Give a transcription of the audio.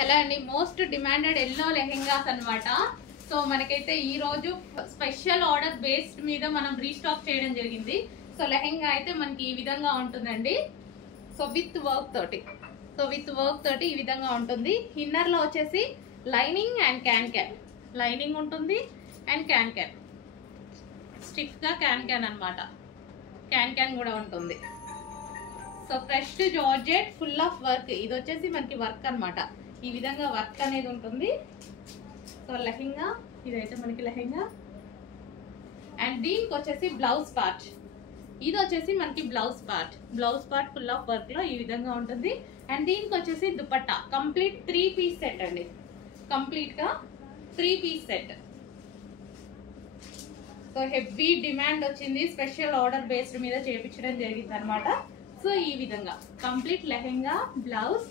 Hello అండి, most demanded yellow lehengas అన్నమాట. So మనకైతే ఈ రోజు స్పెషల్ ఆర్డర్ బేస్డ్ మీద మనం రీస్టాక్ చేయడం జరిగింది. సో లెహెంగా అయితే మనకి ఈ విధంగా ఉంటుందండి. సో విత్ వర్క్ తోటి ఈ విధంగా ఉంటుంది. ఇన్నర్ లో వచ్చేసి లైనింగ్ అండ్ క్యాన్ లైనింగ్ ఉంటుంది అండ్ క్యాన్ స్టిఫ్ గా క్యాన్ అన్నమాట. క్యాన్ కూడా ఉంటుంది. So fresh georgette full of work. ఇది వచ్చేసి మనకి వర్క్ అన్నమాట. ఈ విధంగా వర్క్ అనేది ఉంటుంది. సో లెహెంగా ఇదైతే మనకి లెహెంగా అండ్ దీనికి వచ్చేసి బ్లౌజ్ పార్ట్. ఇది వచ్చేసి మనకి blouse part full of work లో ఈ విధంగా ఉంటుంది. అండ్ దీనికి వచ్చేసి దుపట్టా కంప్లీట్ 3 పీస్ సెట్ అండి. కంప్లీట్ గా 3 piece set. So heavy demand వచ్చింది, స్పెషల్ ఆర్డర్ బేస్డ్ మీద చేయించడం జరిగింది అనమాట. సో ఈ విధంగా కంప్లీట్ లెహెంగా, బ్లౌజ్